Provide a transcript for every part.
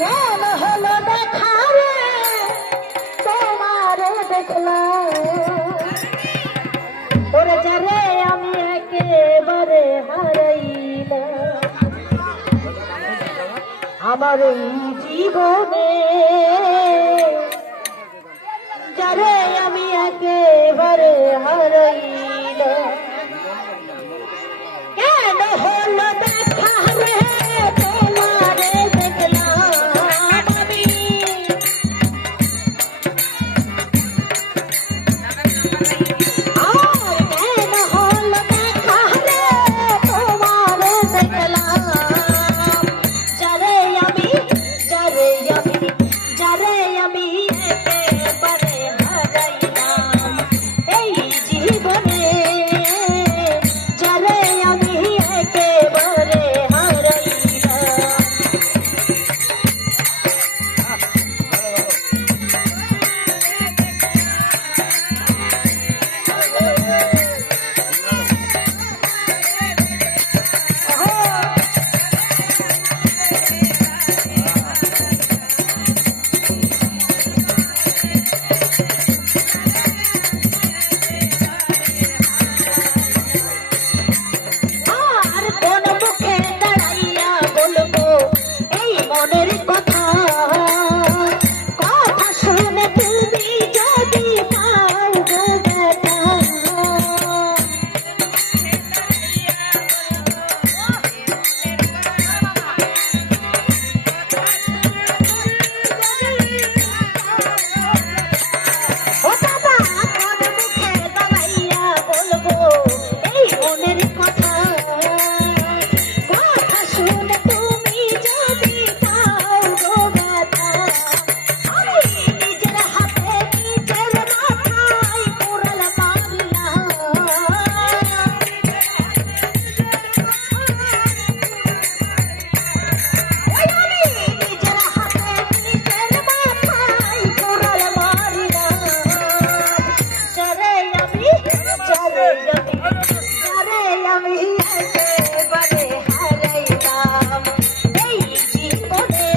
কেন হলো দেখা রে তোমারে দেখলাম ওরে যারে আমি একেবারে হারাইলাম আমার এই জীবনে যারে আমি একেবারে হারাইলাম কেন হলো দেখা রে তোমারে দেখলাম আমি কেন হলো দেখা রে তোমারে দেখলাম যারে আমি একেবারে হারাইলাম এই জীবনে যারে আমি একেবারে হারাইলাম আর কোন মুখে দাঁড়াইয়া বলবো এই মনের কথা কথা শুনে তুমি যদি পাও গো ব্যথা ও বাবা কোন মুখে দাঁড়াইয়া বলবো এই মনের কথা কথা শুনে তুমি যদি পাও গো ব্যথা আমি নিজের হাতে নিজের মাথায় কুড়াল মারলাম আমি নিজের হাতে নিজের মাথায় কুড়াল মারলাম যারে আমি একেবারে হারাইলাম এই জীবনে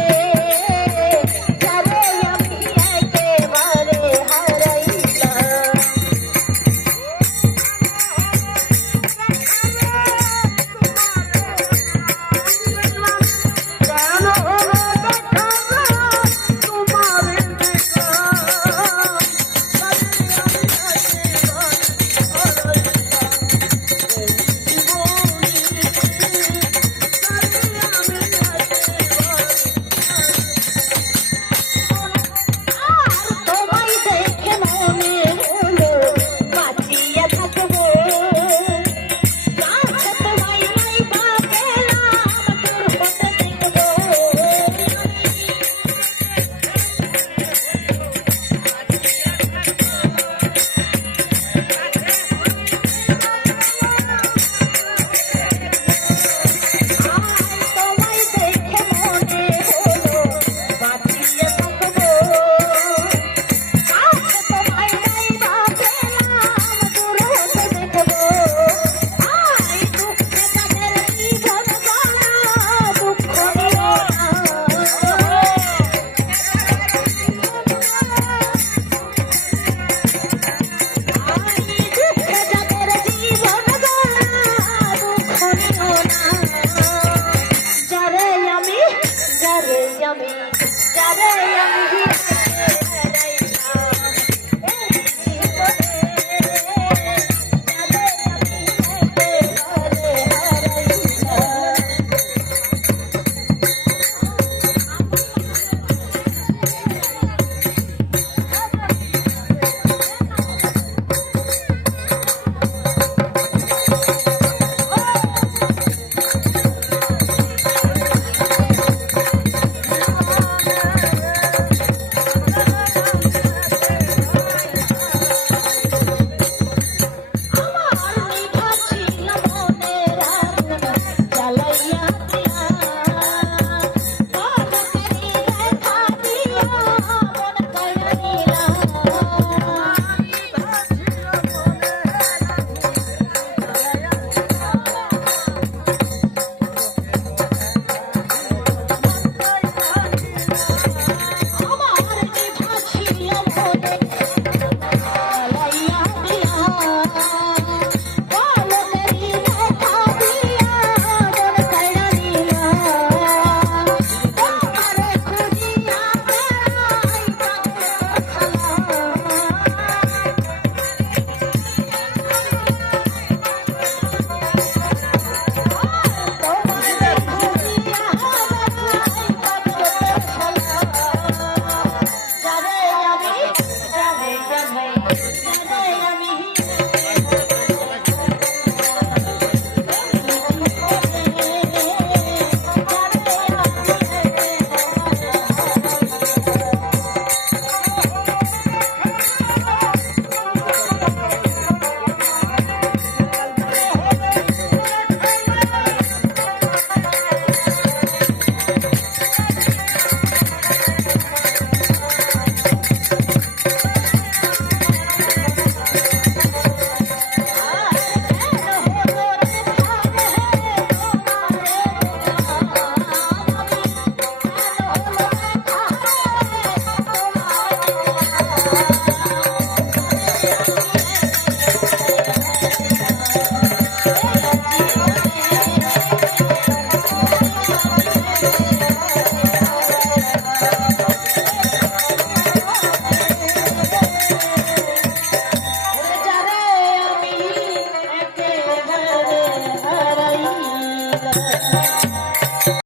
যারে আমি একেবারে হারাইলাম কেন হলো দেখা তোমারে দেখলাম তোমায় দেখে মনে হলো বাঁচিয়ে থাকবো কাছে তোমায় নাই বা পেলাম তোর হতে দেখবো তোমায় দেখে মনে হলো বাঁচিয়ে থাকবো কাছে তোমায় নাই বা পেলাম তোর হতে দেখবো দুঃখে তাদের জীবন গড়া দুঃখ নিও না দুঃখে যাদের জীবন গড়া দুঃখ নিও না যারে আমি